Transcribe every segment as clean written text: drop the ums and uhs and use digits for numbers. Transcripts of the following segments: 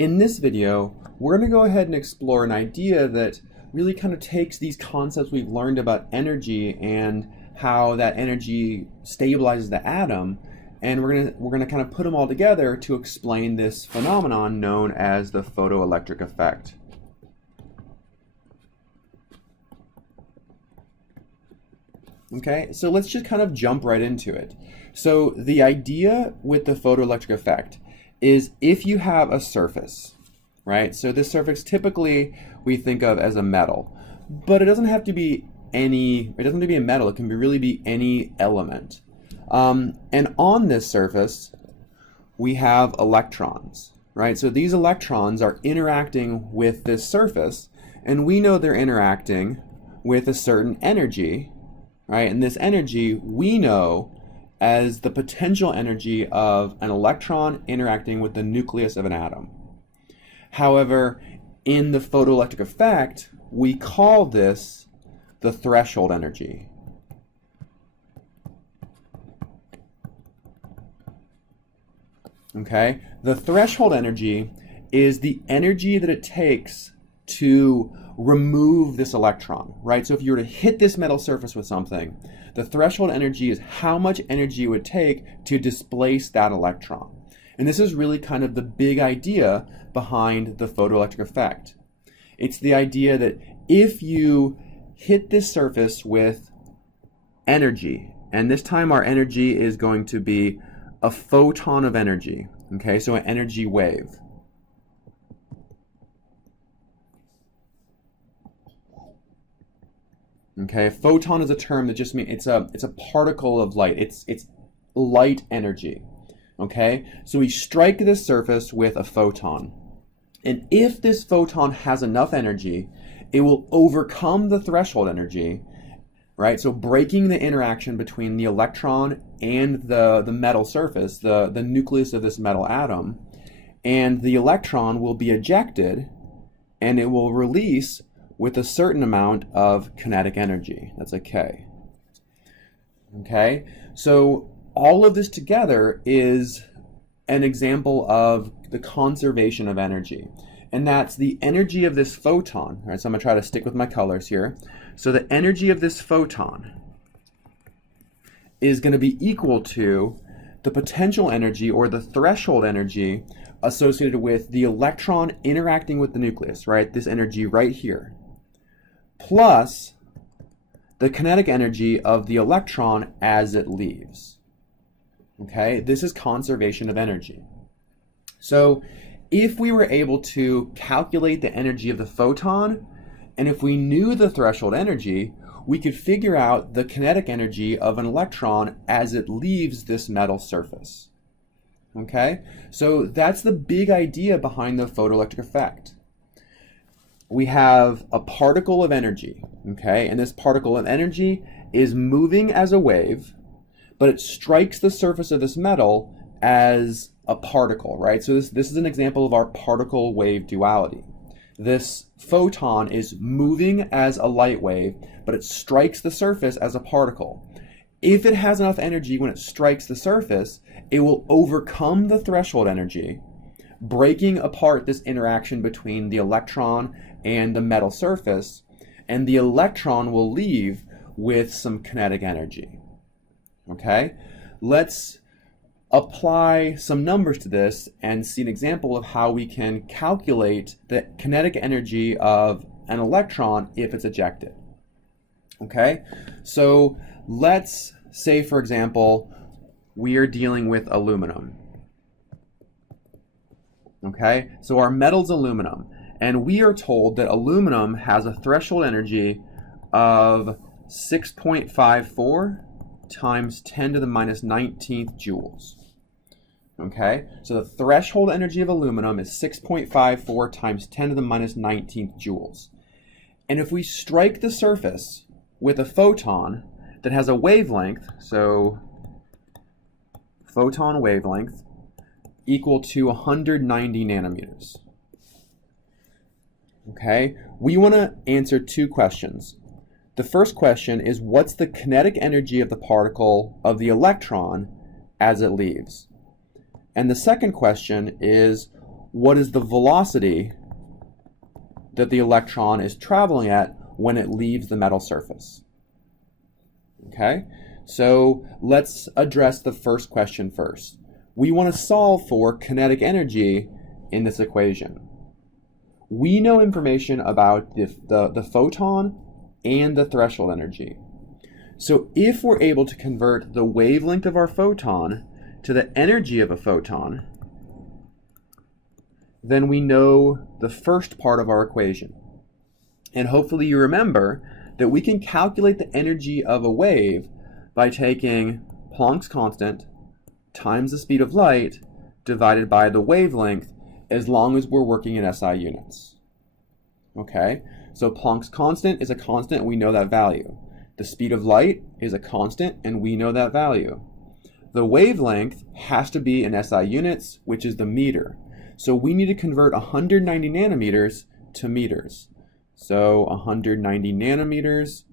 In this video, we're going to go ahead and explore an idea that really kind of takes these concepts we've learned about energy and how that energy stabilizes the atom, and we're going to kind of put them all together to explain this phenomenon known as the photoelectric effect. Okay, so let's just kind of jump right into it. So the idea with the photoelectric effect is if you have a surface, right? So this surface typically we think of as a metal, but it doesn't have to be it doesn't have to be a metal, it can really be any element. And on this surface, we have electrons, right? So these electrons are interacting with this surface, and we know they're interacting with a certain energy, right? And this energy we know as the potential energy of an electron interacting with the nucleus of an atom. However, in the photoelectric effect, we call this the threshold energy. Okay? The threshold energy is the energy that it takes to remove this electron, right? So if you were to hit this metal surface with something, the threshold energy is how much energy it would take to displace that electron. And this is really kind of the big idea behind the photoelectric effect. It's the idea that if you hit this surface with energy, and this time our energy is going to be a photon of energy, okay, so an energy wave. Okay, a photon is a term that just means it's a particle of light. It's light energy. Okay, so we strike this surface with a photon, and if this photon has enough energy, it will overcome the threshold energy, right? So breaking the interaction between the electron and the metal surface, the nucleus of this metal atom, and the electron will be ejected, and it will release with a certain amount of kinetic energy. That's a K. Okay, so all of this together is an example of the conservation of energy. And that's the energy of this photon. All right, so I'm going to try to stick with my colors here. So the energy of this photon is going to be equal to the potential energy or the threshold energy associated with the electron interacting with the nucleus, right? This energy right here, plus the kinetic energy of the electron as it leaves. Okay, this is conservation of energy. So if we were able to calculate the energy of the photon, and if we knew the threshold energy, we could figure out the kinetic energy of an electron as it leaves this metal surface. Okay, so that's the big idea behind the photoelectric effect. We have a particle of energy, okay, and this particle of energy is moving as a wave, but it strikes the surface of this metal as a particle, right? So this is an example of our particle wave duality. This photon is moving as a light wave, but it strikes the surface as a particle. If it has enough energy when it strikes the surface, it will overcome the threshold energy, breaking apart this interaction between the electron and the metal surface, and the electron will leave with some kinetic energy. Okay, let's apply some numbers to this and see an example of how we can calculate the kinetic energy of an electron if it's ejected. Okay, so let's say, for example, we are dealing with aluminum. Okay, so our metal's aluminum, and we are told that aluminum has a threshold energy of 6.54 times 10 to the minus 19th joules. Okay, so the threshold energy of aluminum is 6.54 times 10 to the minus 19th joules. And if we strike the surface with a photon that has a wavelength, so photon wavelength, equal to 190 nanometers. Okay, we want to answer two questions. The first question is, what's the kinetic energy of the particle of the electron as it leaves? And the second question is, what is the velocity that the electron is traveling at when it leaves the metal surface. Okay, so let's address the first question first. We want to solve for kinetic energy in this equation. We know information about the photon and the threshold energy. So if we're able to convert the wavelength of our photon to the energy of a photon, then we know the first part of our equation. And hopefully you remember that we can calculate the energy of a wave by taking Planck's constant times the speed of light divided by the wavelength, as long as we're working in SI units. Okay, so Planck's constant is a constant and we know that value. The speed of light is a constant and we know that value. The wavelength has to be in SI units, which is the meter. So we need to convert 190 nanometers to meters. So 190 nanometers,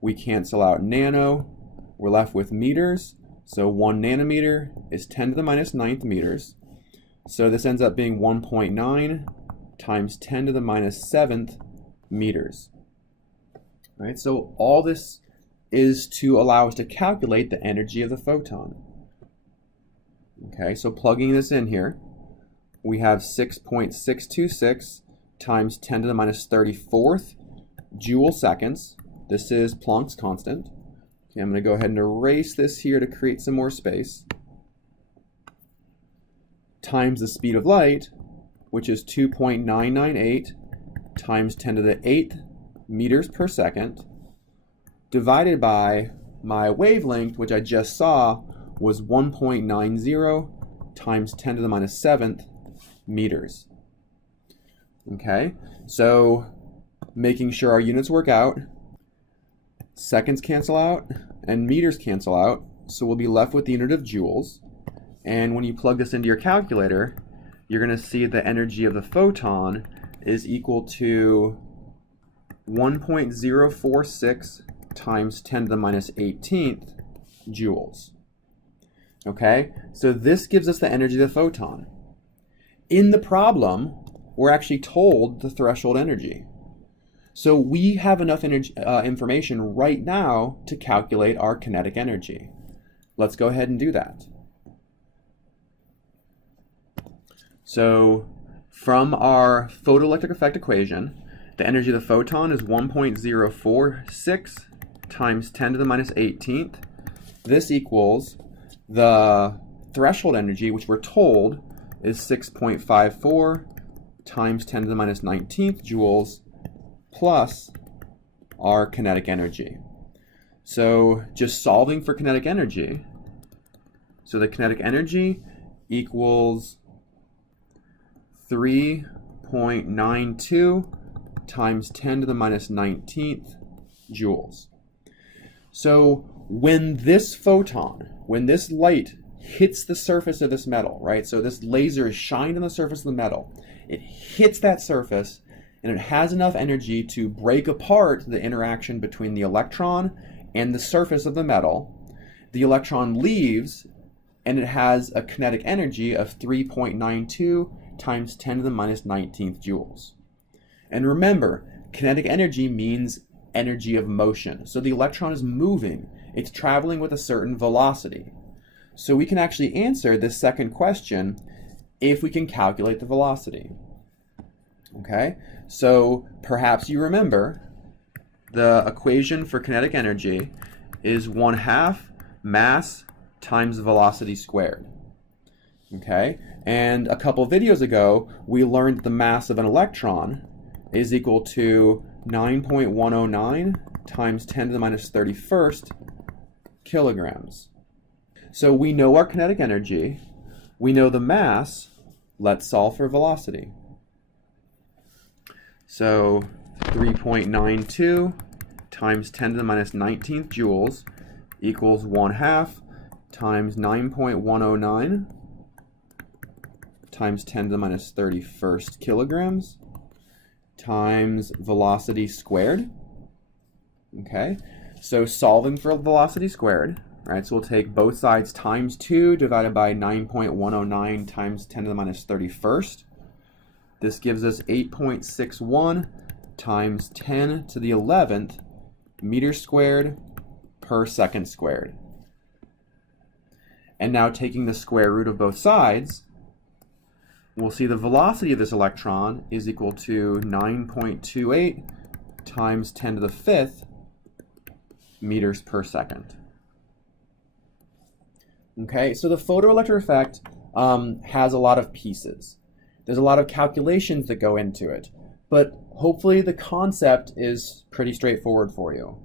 we cancel out nano, we're left with meters. So 1 nanometer is 10 to the minus 9th meters. So this ends up being 1.9 times 10 to the minus 7th meters. All right, so all this is to allow us to calculate the energy of the photon. Okay, so plugging this in here, we have 6.626 times 10 to the minus 34th joule seconds. This is Planck's constant. Okay, I'm going to go ahead and erase this here to create some more space. Times the speed of light, which is 2.998 times 10 to the 8th meters per second, divided by my wavelength, which I just saw was 1.90 times 10 to the minus 7th meters. Okay, so making sure our units work out, seconds cancel out and meters cancel out, so we'll be left with the unit of joules. And when you plug this into your calculator, you're going to see the energy of the photon is equal to 1.046 times 10 to the minus 18th joules. Okay, so this gives us the energy of the photon. In the problem, we're actually told the threshold energy. So we have enough information right now to calculate our kinetic energy. Let's go ahead and do that. So from our photoelectric effect equation, the energy of the photon is 1.046 times 10 to the minus 18th. This equals the threshold energy, which we're told is 6.54 times 10 to the minus 19th joules, plus our kinetic energy. So just solving for kinetic energy, so the kinetic energy equals 3.92 times 10 to the minus 19th joules. So when this photon, when this light hits the surface of this metal, right? So this laser is shined on the surface of the metal. It hits that surface and it has enough energy to break apart the interaction between the electron and the surface of the metal. The electron leaves and it has a kinetic energy of 3.92 times 10 to the minus 19th joules. And remember, kinetic energy means energy of motion. So the electron is moving. It's traveling with a certain velocity. So we can actually answer this second question if we can calculate the velocity. Okay, so perhaps you remember the equation for kinetic energy is 1/2 mass times velocity squared. Okay, and a couple videos ago we learned the mass of an electron is equal to 9.109 times 10 to the minus 31st kilograms. So we know our kinetic energy, we know the mass. Let's solve for velocity. So 3.92 times 10 to the minus 19th joules equals 1/2 times 9.109 times 10 to the minus 31st kilograms times velocity squared. Okay, so solving for velocity squared, right? So we'll take both sides times 2 divided by 9.109 times 10 to the minus 31st. This gives us 8.61 times 10 to the 11th meters squared per second squared. And now taking the square root of both sides, we'll see the velocity of this electron is equal to 9.28 times 10 to the 5th meters per second. Okay, so the photoelectric effect has a lot of pieces. There's a lot of calculations that go into it, but hopefully the concept is pretty straightforward for you.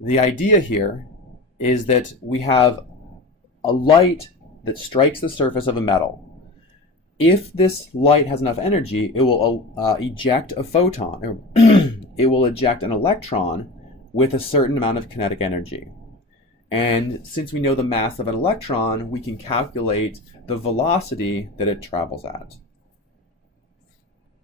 The idea here is that we have a light that strikes the surface of a metal. If this light has enough energy, it will eject a photon, or it will eject an electron with a certain amount of kinetic energy. And since we know the mass of an electron, we can calculate the velocity that it travels at.